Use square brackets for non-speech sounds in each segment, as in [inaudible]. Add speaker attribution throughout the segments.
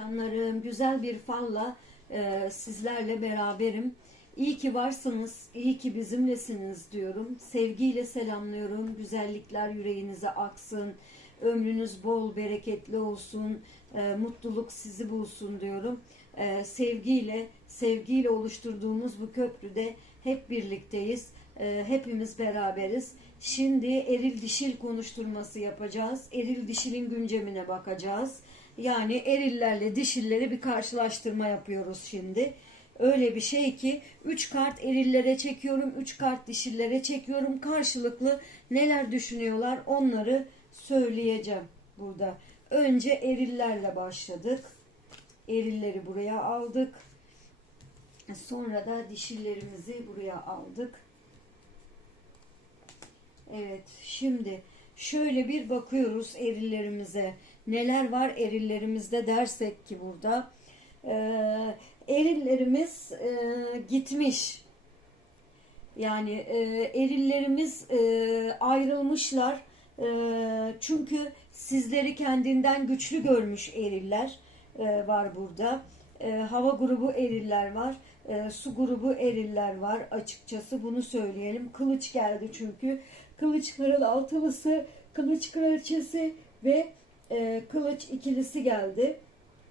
Speaker 1: Canlarım güzel bir falla e, sizlerle beraberim. İyi ki varsınız, iyi ki bizimlesiniz diyorum. Sevgiyle selamlıyorum. Güzellikler yüreğinize aksın. Ömrünüz bol, bereketli olsun. E, mutluluk sizi bulsun diyorum. E, sevgiyle, sevgiyle oluşturduğumuz bu köprüde hep birlikteyiz. E, hepimiz beraberiz. Şimdi eril dişil konuşturması yapacağız. Eril dişilin güncemine bakacağız. Yani erillerle dişilleri bir karşılaştırma yapıyoruz şimdi. Öyle bir şey ki 3 kart erillere çekiyorum, 3 kart dişillere çekiyorum. Karşılıklı neler düşünüyorlar onları söyleyeceğim burada. Önce erillerle başladık. Erilleri buraya aldık. Sonra da dişillerimizi buraya aldık. Evet, şimdi şöyle bir bakıyoruz erillerimize. Neler var erillerimizde dersek ki burada. Ee, erillerimiz e, gitmiş. Yani e, erillerimiz e, ayrılmışlar. E, çünkü sizleri kendinden güçlü görmüş eriller e, var burada. E, hava grubu eriller var. E, su grubu eriller var açıkçası bunu söyleyelim. Kılıç geldi çünkü. Kılıç kral altılısı, kılıç kraliçesi ve e, kılıç ikilisi geldi.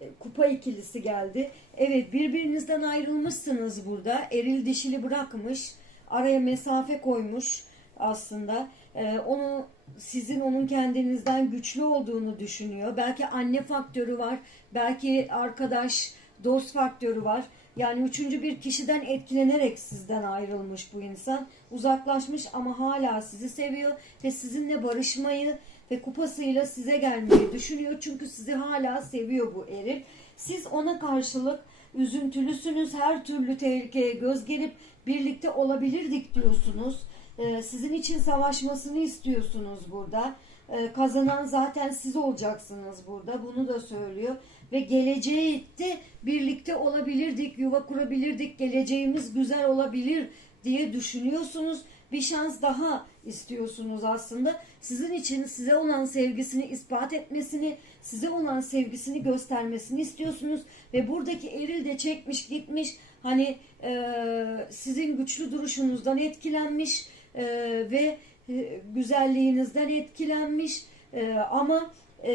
Speaker 1: E, kupa ikilisi geldi. Evet birbirinizden ayrılmışsınız burada. Eril dişili bırakmış. Araya mesafe koymuş aslında. E, onu sizin onun kendinizden güçlü olduğunu düşünüyor. Belki anne faktörü var. Belki arkadaş, dost faktörü var. Yani üçüncü bir kişiden etkilenerek sizden ayrılmış bu insan. Uzaklaşmış ama hala sizi seviyor ve sizinle barışmayı ve kupasıyla size gelmeyi düşünüyor. Çünkü sizi hala seviyor bu eril. Siz ona karşılık üzüntülüsünüz. Her türlü tehlikeye göz gelip birlikte olabilirdik diyorsunuz. Ee, sizin için savaşmasını istiyorsunuz burada. Ee, kazanan zaten siz olacaksınız burada. Bunu da söylüyor. Ve geleceğte birlikte olabilirdik, yuva kurabilirdik, geleceğimiz güzel olabilir diye düşünüyorsunuz. Bir şans daha istiyorsunuz aslında. Sizin için size olan sevgisini ispat etmesini, size olan sevgisini göstermesini istiyorsunuz. Ve buradaki eril de çekmiş gitmiş. Hani e, sizin güçlü duruşunuzdan etkilenmiş e, ve e, güzelliğinizden etkilenmiş. E, ama e,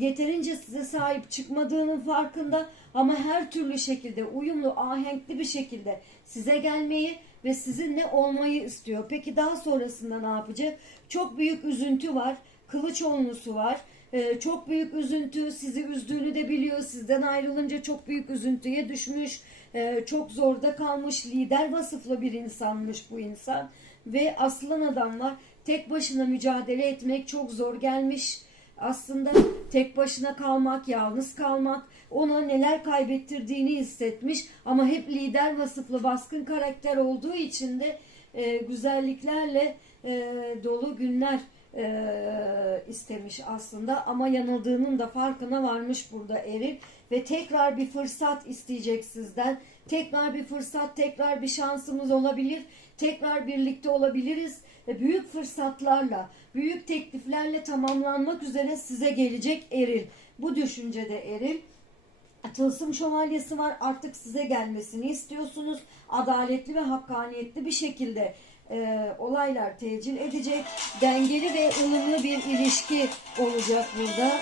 Speaker 1: yeterince size sahip çıkmadığının farkında ama her türlü şekilde uyumlu, ahenkli bir şekilde size gelmeyi ve sizinle olmayı istiyor. Peki daha sonrasında ne yapacak? Çok büyük üzüntü var. Kılıç onlusu var. Ee, çok büyük üzüntü sizi üzdüğünü de biliyor. Sizden ayrılınca çok büyük üzüntüye düşmüş. Ee, çok zorda kalmış. Lider vasıflı bir insanmış bu insan. Ve aslan adam var. Tek başına mücadele etmek çok zor gelmiş. Aslında tek başına kalmak, yalnız kalmak ona neler kaybettirdiğini hissetmiş. Ama hep lider vasıflı, baskın karakter olduğu için de e, güzelliklerle e, dolu günler e, istemiş aslında. Ama yanıldığının da farkına varmış burada Eril. Ve tekrar bir fırsat isteyecek sizden. Tekrar bir fırsat, tekrar bir şansımız olabilir. Tekrar birlikte olabiliriz. Ve büyük fırsatlarla, büyük tekliflerle tamamlanmak üzere size gelecek Eril. Bu düşüncede Eril. Tılsım şövalyesi var. Artık size gelmesini istiyorsunuz. Adaletli ve hakkaniyetli bir şekilde e, olaylar tecil edecek. Dengeli ve ılımlı bir ilişki olacak burada.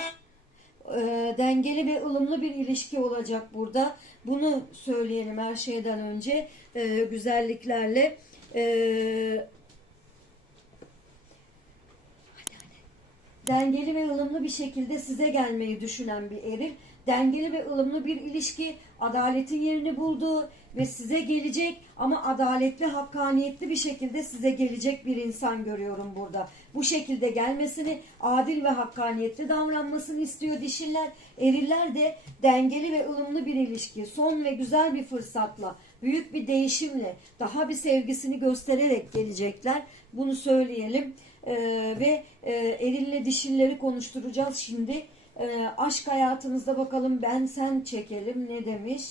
Speaker 1: E, dengeli ve ılımlı bir ilişki olacak burada. Bunu söyleyelim her şeyden önce. E, güzelliklerle. E, dengeli ve ılımlı bir şekilde size gelmeyi düşünen bir eril. Dengeli ve ılımlı bir ilişki adaletin yerini buldu ve size gelecek ama adaletli, hakkaniyetli bir şekilde size gelecek bir insan görüyorum burada. Bu şekilde gelmesini, adil ve hakkaniyetli davranmasını istiyor dişiller. Eriller de dengeli ve ılımlı bir ilişki, son ve güzel bir fırsatla, büyük bir değişimle, daha bir sevgisini göstererek gelecekler. Bunu söyleyelim. Ee, ve e, erille dişilleri konuşturacağız şimdi. Ee, aşk hayatınızda bakalım ben sen çekelim ne demiş.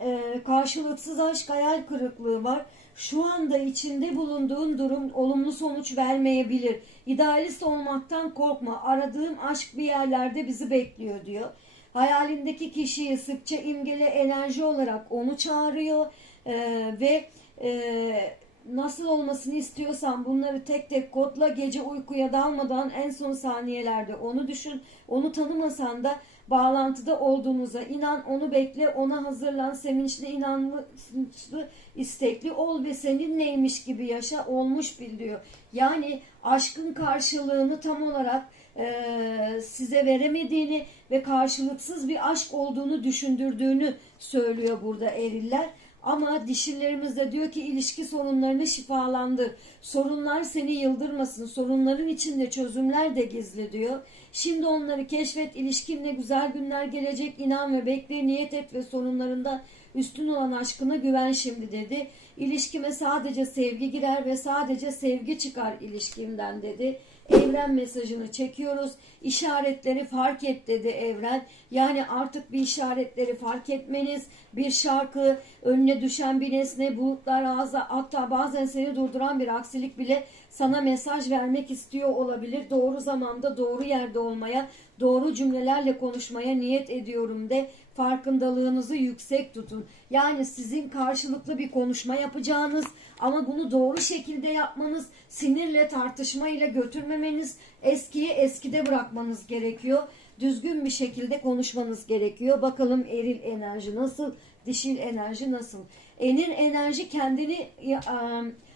Speaker 1: Ee, karşılıksız aşk hayal kırıklığı var. Şu anda içinde bulunduğun durum olumlu sonuç vermeyebilir. İdealist olmaktan korkma. Aradığım aşk bir yerlerde bizi bekliyor diyor. Hayalindeki kişiyi sıkça imgele enerji olarak onu çağırıyor Ee, ve e, nasıl olmasını istiyorsan bunları tek tek kodla gece uykuya dalmadan en son saniyelerde onu düşün. Onu tanımasan da bağlantıda olduğunuza inan, onu bekle, ona hazırlan, sevinçli, inançlı, istekli ol ve senin neymiş gibi yaşa, olmuş bil diyor. Yani aşkın karşılığını tam olarak e, size veremediğini ve karşılıksız bir aşk olduğunu düşündürdüğünü söylüyor burada eriller. Ama dişillerimiz de diyor ki ilişki sorunlarını şifalandır. Sorunlar seni yıldırmasın. Sorunların içinde çözümler de gizli diyor. Şimdi onları keşfet. İlişkinle güzel günler gelecek. İnan ve bekle. Niyet et ve sorunlarında üstün olan aşkına güven şimdi dedi. İlişkime sadece sevgi girer ve sadece sevgi çıkar ilişkimden dedi. Evren mesajını çekiyoruz. İşaretleri fark et dedi evren. Yani artık bir işaretleri fark etmeniz, bir şarkı, önüne düşen bir nesne, bulutlar ağza, hatta bazen seni durduran bir aksilik bile sana mesaj vermek istiyor olabilir. Doğru zamanda doğru yerde olmaya, doğru cümlelerle konuşmaya niyet ediyorum de farkındalığınızı yüksek tutun. Yani sizin karşılıklı bir konuşma yapacağınız ama bunu doğru şekilde yapmanız, sinirle tartışmayla götürmemeniz, eskiyi eskide bırakmanız gerekiyor. Düzgün bir şekilde konuşmanız gerekiyor. Bakalım eril enerji nasıl, dişil enerji nasıl? Enil enerji kendini e,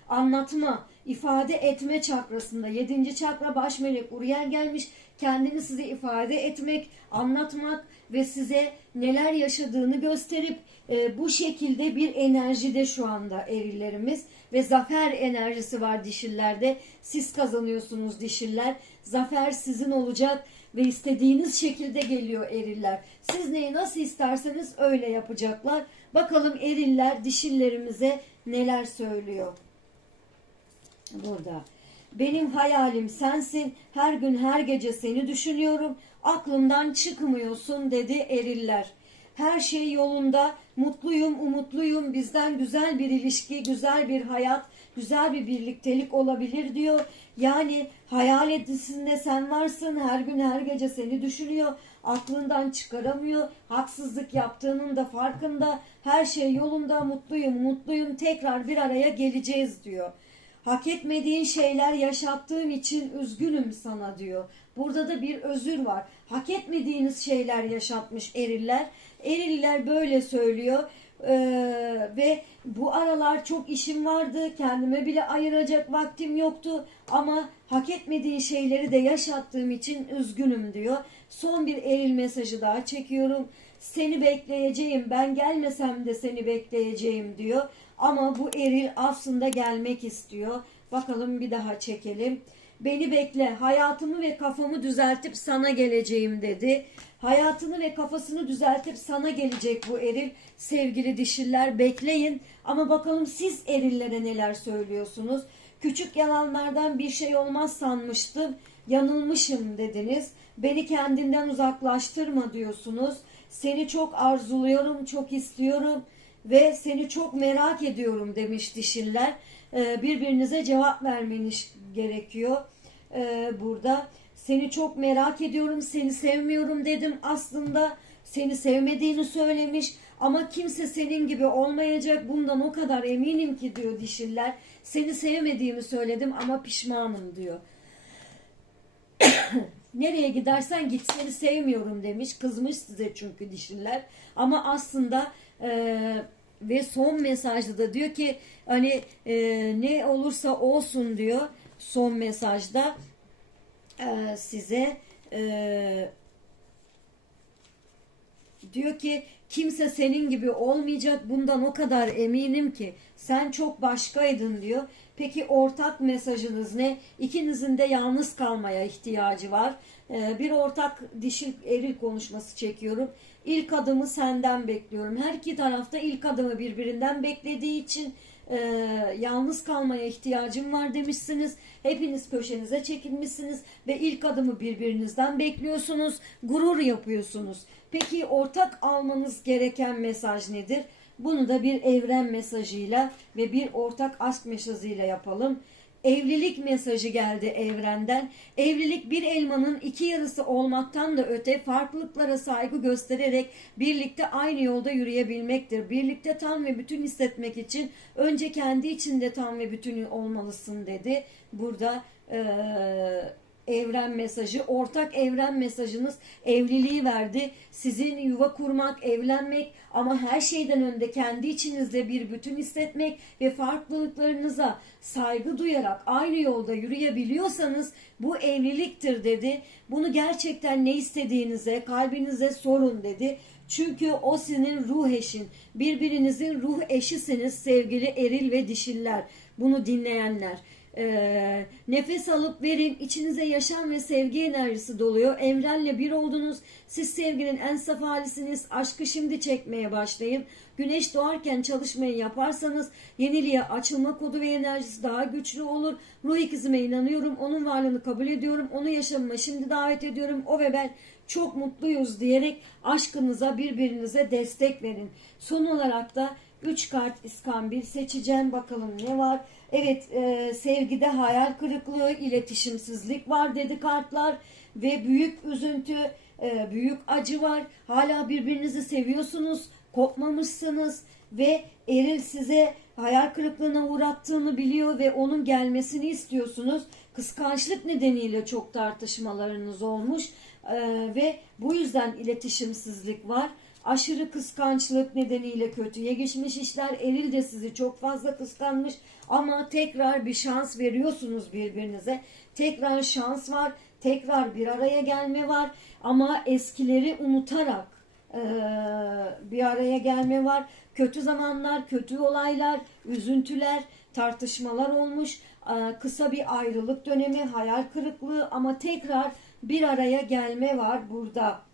Speaker 1: anlatma, ifade etme çakrasında. Yedinci çakra baş melek Uriel gelmiş. Kendini size ifade etmek, anlatmak ve size neler yaşadığını gösterip e, bu şekilde bir enerjide şu anda erillerimiz ve zafer enerjisi var dişillerde. Siz kazanıyorsunuz dişiller. Zafer sizin olacak ve istediğiniz şekilde geliyor eriller. Siz neyi nasıl isterseniz öyle yapacaklar. Bakalım eriller dişillerimize neler söylüyor. Burada. Benim hayalim sensin. Her gün her gece seni düşünüyorum. Aklımdan çıkmıyorsun dedi eriller. Her şey yolunda. Mutluyum, umutluyum. Bizden güzel bir ilişki, güzel bir hayat, güzel bir birliktelik olabilir diyor. Yani hayal etisinde sen varsın. Her gün her gece seni düşünüyor. Aklından çıkaramıyor. Haksızlık yaptığının da farkında. Her şey yolunda. Mutluyum, mutluyum. Tekrar bir araya geleceğiz diyor. Hak etmediğin şeyler yaşattığım için üzgünüm sana diyor. Burada da bir özür var. Hak etmediğiniz şeyler yaşatmış eriller. Eriller böyle söylüyor. Ee, ve bu aralar çok işim vardı. Kendime bile ayıracak vaktim yoktu. Ama hak etmediğin şeyleri de yaşattığım için üzgünüm diyor. Son bir eril mesajı daha çekiyorum. Seni bekleyeceğim. Ben gelmesem de seni bekleyeceğim diyor. Ama bu eril aslında gelmek istiyor. Bakalım bir daha çekelim. Beni bekle, hayatımı ve kafamı düzeltip sana geleceğim dedi. Hayatını ve kafasını düzeltip sana gelecek bu eril. Sevgili dişiller bekleyin. Ama bakalım siz erillere neler söylüyorsunuz? Küçük yalanlardan bir şey olmaz sanmıştım. Yanılmışım dediniz. Beni kendinden uzaklaştırma diyorsunuz. Seni çok arzuluyorum, çok istiyorum ve seni çok merak ediyorum demiş dişiller. Ee, birbirinize cevap vermeniz gerekiyor ee, burada. Seni çok merak ediyorum, seni sevmiyorum dedim. Aslında seni sevmediğini söylemiş ama kimse senin gibi olmayacak. Bundan o kadar eminim ki diyor dişiller. Seni sevmediğimi söyledim ama pişmanım diyor. [coughs] Nereye gidersen git seni sevmiyorum demiş. Kızmış size çünkü dişiller. Ama aslında e, ve son mesajda da diyor ki hani e, ne olursa olsun diyor son mesajda e, size e, diyor ki kimse senin gibi olmayacak bundan o kadar eminim ki sen çok başkaydın diyor. Peki ortak mesajınız ne? İkinizin de yalnız kalmaya ihtiyacı var. Ee, bir ortak dişil eril konuşması çekiyorum. İlk adımı senden bekliyorum. Her iki tarafta ilk adımı birbirinden beklediği için e, yalnız kalmaya ihtiyacım var demişsiniz. Hepiniz köşenize çekilmişsiniz ve ilk adımı birbirinizden bekliyorsunuz. Gurur yapıyorsunuz. Peki ortak almanız gereken mesaj nedir? Bunu da bir evren mesajıyla ve bir ortak aşk mesajıyla yapalım. Evlilik mesajı geldi evrenden. Evlilik bir elmanın iki yarısı olmaktan da öte farklılıklara saygı göstererek birlikte aynı yolda yürüyebilmektir. Birlikte tam ve bütün hissetmek için önce kendi içinde tam ve bütün olmalısın dedi. Burada eee evren mesajı, ortak evren mesajınız evliliği verdi. Sizin yuva kurmak, evlenmek ama her şeyden önde kendi içinizde bir bütün hissetmek ve farklılıklarınıza saygı duyarak aynı yolda yürüyebiliyorsanız bu evliliktir dedi. Bunu gerçekten ne istediğinize, kalbinize sorun dedi. Çünkü o senin ruh eşin. Birbirinizin ruh eşisiniz sevgili eril ve dişiller. Bunu dinleyenler. Ee, nefes alıp verin. İçinize yaşam ve sevgi enerjisi doluyor. Evrenle bir oldunuz. Siz sevginin en saf halisiniz. Aşkı şimdi çekmeye başlayın. Güneş doğarken çalışmayı yaparsanız yeniliğe açılma kodu ve enerjisi daha güçlü olur. Ruh ikizime inanıyorum. Onun varlığını kabul ediyorum. Onu yaşamıma şimdi davet ediyorum. O ve ben çok mutluyuz diyerek aşkınıza birbirinize destek verin. Son olarak da 3 kart iskambil seçeceğim. Bakalım ne var? Evet e, sevgide hayal kırıklığı, iletişimsizlik var dedi kartlar ve büyük üzüntü, e, büyük acı var. Hala birbirinizi seviyorsunuz, kopmamışsınız ve eril size hayal kırıklığına uğrattığını biliyor ve onun gelmesini istiyorsunuz. Kıskançlık nedeniyle çok tartışmalarınız olmuş e, ve bu yüzden iletişimsizlik var. Aşırı kıskançlık nedeniyle kötüye geçmiş işler. Eril de sizi çok fazla kıskanmış ama tekrar bir şans veriyorsunuz birbirinize. Tekrar şans var. Tekrar bir araya gelme var. Ama eskileri unutarak e, bir araya gelme var. Kötü zamanlar, kötü olaylar, üzüntüler, tartışmalar olmuş. E, kısa bir ayrılık dönemi, hayal kırıklığı ama tekrar bir araya gelme var burada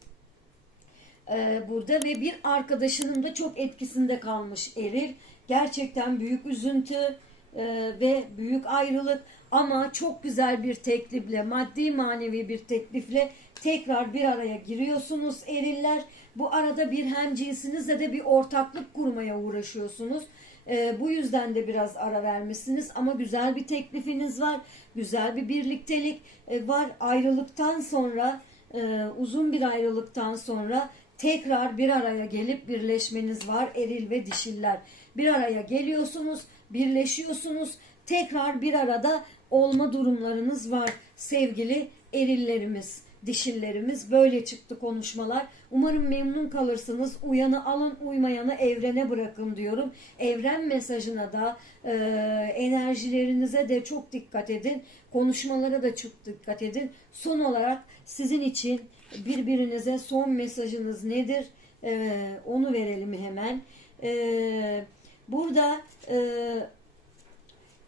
Speaker 1: e, burada ve bir arkadaşının da çok etkisinde kalmış Eril. Gerçekten büyük üzüntü e, ve büyük ayrılık ama çok güzel bir teklifle, maddi manevi bir teklifle tekrar bir araya giriyorsunuz Eriller. Bu arada bir hem cinsinizle de bir ortaklık kurmaya uğraşıyorsunuz. E, bu yüzden de biraz ara vermişsiniz ama güzel bir teklifiniz var. Güzel bir birliktelik e, var. Ayrılıktan sonra, e, uzun bir ayrılıktan sonra tekrar bir araya gelip birleşmeniz var eril ve dişiller. Bir araya geliyorsunuz, birleşiyorsunuz, tekrar bir arada olma durumlarınız var sevgili erillerimiz, dişillerimiz. Böyle çıktı konuşmalar. Umarım memnun kalırsınız. Uyanı alın, uymayanı evrene bırakın diyorum. Evren mesajına da e, enerjilerinize de çok dikkat edin. Konuşmalara da çok dikkat edin. Son olarak sizin için birbirinize son mesajınız nedir? E, onu verelim hemen. E, burada e,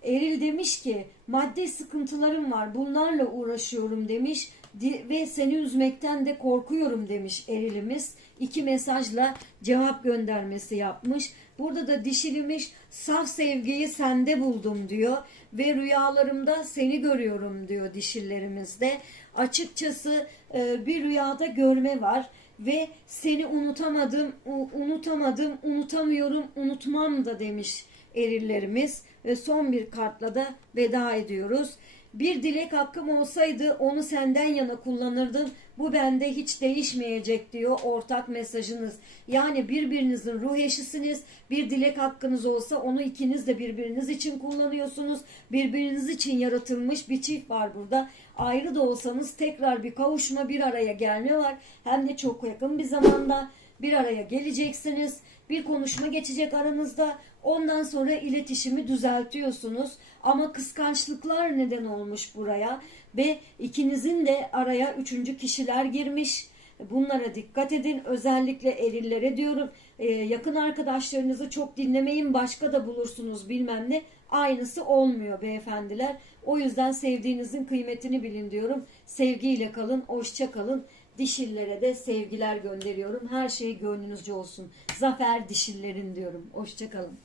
Speaker 1: Eril demiş ki maddi sıkıntılarım var bunlarla uğraşıyorum demiş ve seni üzmekten de korkuyorum demiş erilimiz. İki mesajla cevap göndermesi yapmış. Burada da dişilmiş saf sevgiyi sende buldum diyor ve rüyalarımda seni görüyorum diyor dişillerimizde. Açıkçası e, bir rüyada görme var ve seni unutamadım, unutamadım, unutamıyorum, unutmam da demiş erillerimiz ve son bir kartla da veda ediyoruz. Bir dilek hakkım olsaydı onu senden yana kullanırdım. Bu bende hiç değişmeyecek diyor ortak mesajınız. Yani birbirinizin ruh eşisiniz. Bir dilek hakkınız olsa onu ikiniz de birbiriniz için kullanıyorsunuz. Birbiriniz için yaratılmış bir çift var burada. Ayrı da olsanız tekrar bir kavuşma, bir araya gelme var. Hem de çok yakın bir zamanda bir araya geleceksiniz. Bir konuşma geçecek aranızda. Ondan sonra iletişimi düzeltiyorsunuz. Ama kıskançlıklar neden olmuş buraya ve ikinizin de araya üçüncü kişiler girmiş. Bunlara dikkat edin. Özellikle erillere diyorum. Ee, yakın arkadaşlarınızı çok dinlemeyin. Başka da bulursunuz bilmem ne. Aynısı olmuyor beyefendiler. O yüzden sevdiğinizin kıymetini bilin diyorum. Sevgiyle kalın, hoşça kalın. Dişillere de sevgiler gönderiyorum. Her şey gönlünüzce olsun. Zafer dişillerin diyorum. Hoşça kalın.